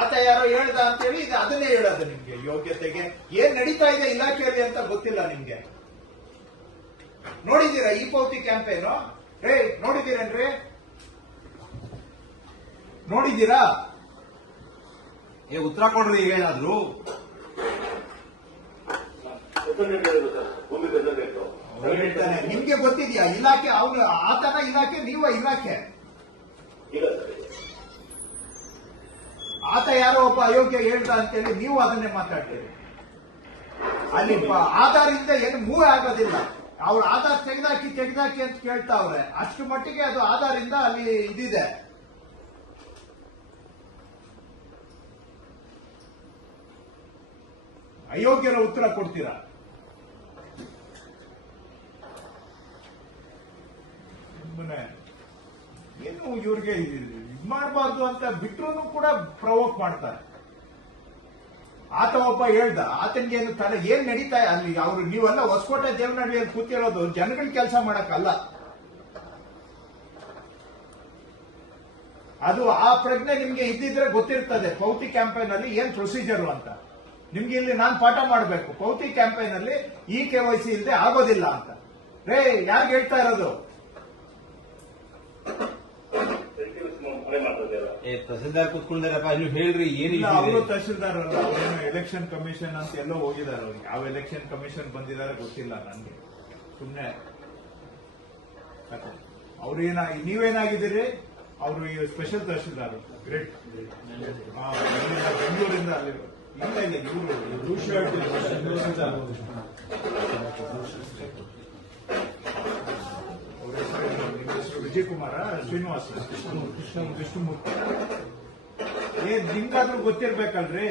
ಆತ ಯಾರೋ ಹೇಳ್ದ ಅಂತೇಳಿ ಇದು ಅದನ್ನೇ ಹೇಳೋದು ನಿಮ್ಗೆ. ಯೋಗ್ಯತೆಗೆ ಏನ್ ನಡೀತಾ ಇದೆ ಇಲಾಖೆಯಲ್ಲಿ ಅಂತ ಗೊತ್ತಿಲ್ಲ ನಿಮ್ಗೆ. ನೋಡಿದೀರಾ ಈ ಪೌತಿ ಕ್ಯಾಂಪೇನು? ನೋಡಿದೀರೇನ್ರಿ? ನೋಡಿದೀರಾ? ಉತ್ತರ ಕೊಡ್ರಿ ಈಗ ಏನಾದ್ರು. ಹೇಳ್ತಾನೆ ನಿಮ್ಗೆ ಗೊತ್ತಿದ್ಯಾ ಇಲಾಖೆ? ಅವನು ಆತನ ಇಲಾಖೆ, ನೀವ ಇಲಾಖೆ? ಆತ ಯಾರೋ ಒಬ್ಬ ಅಯೋಗ್ಯ ಹೇಳ್ದ ಅಂತೇಳಿ ನೀವು ಅದನ್ನೇ ಮಾತಾಡ್ತೀರಿ. ಅಲ್ಲಿ ಆಧಾರಿಂದ ಏನು ಮೂವ್ ಆಗೋದಿಲ್ಲ. ಅವ್ರ ಆಧಾರ್ ತೆಗೆದಾಕಿ ಅಂತ ಕೇಳ್ತಾವ್ರೆ. ಅಷ್ಟು ಮಟ್ಟಿಗೆ ಅದು ಆಧಾರಿಂದ ಅಲ್ಲಿ ಇದಿದೆ. ಅಯೋಗ್ಯರ ಉತ್ತರ ಕೊಡ್ತೀರಾ? ಏನು ಇವ್ರಿಗೆ ಇದ್ ಮಾಡಬಾರ್ದು ಅಂತ ಬಿಟ್ರು ಕೂಡ ಪ್ರವೋಕ್ ಮಾಡ್ತಾರೆ. ಆತ ಒಬ್ಬ ಹೇಳ್ದ, ಆತನಿಗೆ ಏನು ತಲೆ ಏನ್ ನಡೀತಾ ಅಲ್ಲಿ? ಅವ್ರು ನೀವೆಲ್ಲ ಹೊಸಕೋಟೆ ದೇವನಹಳ್ಳಿಯಲ್ಲಿ ಕೂತಿರೋದು ಜನಗಳ ಕೆಲಸ ಮಾಡಕ್ಕಲ್ಲ. ಅದು ಆ ಪ್ರಜ್ಞೆ ನಿಮ್ಗೆ ಇದ್ದಿದ್ರೆ ಗೊತ್ತಿರ್ತದೆ ಪೌತಿ ಕ್ಯಾಂಪೇನ್ ಅಲ್ಲಿ ಏನ್ ಪ್ರೊಸೀಜರ್ ಅಂತ. ನಿಮ್ಗೆ ಇಲ್ಲಿ ನಾನು ಪಾಠ ಮಾಡಬೇಕು. ಪೌತಿ ಕ್ಯಾಂಪೇನ್ ಅಲ್ಲಿ ಈ KYC ಇಲ್ಲದೆ ಆಗೋದಿಲ್ಲ ಅಂತ. ಯಾರಿಗೆ ಹೇಳ್ತಾ ಇರೋದು? ತಹಸೀಲ್ದಾರ್ ಕೂತ್ಕೊಂಡಿದಾರಪ್ಪ, ನೀವು ಹೇಳ್ರಿ ಏನಿಲ್ಲ. ಅವರು ತಹಸೀಲ್ದಾರ್ ಅಲ್ಲ, ಅವರೇನು ಎಲೆಕ್ಷನ್ ಕಮಿಷನ್ ಅಂತ ಎಲ್ಲೋ ಹೋಗಿದ್ದಾರೆ. ಅವ್ರಿಗೆ ಯಾವ ಎಲೆಕ್ಷನ್ ಕಮಿಷನ್ ಬಂದಿದ್ದಾರೆ ಗೊತ್ತಿಲ್ಲ ನನ್ಗೆ. ಸುಮ್ನೆ ಅವ್ರು ನೀವೇನಾಗಿದ್ದೀರಿ? ಅವರು ಸ್ಪೆಷಲ್ ತಹಸೀಲ್ದಾರ್. ಗ್ರೇಟ್. ಬೆಂಗಳೂರಿಂದ ಅಲ್ಲಿ ಇಲ್ಲ ವಿಜಯಕುಮಾರ, ಶ್ರೀನಿವಾಸ, ಕೃಷ್ಣಮೂರ್ತಿ. ನಿಮ್ಗಾದ್ರೂ ಗೊತ್ತಿರ್ಬೇಕಲ್ರಿ.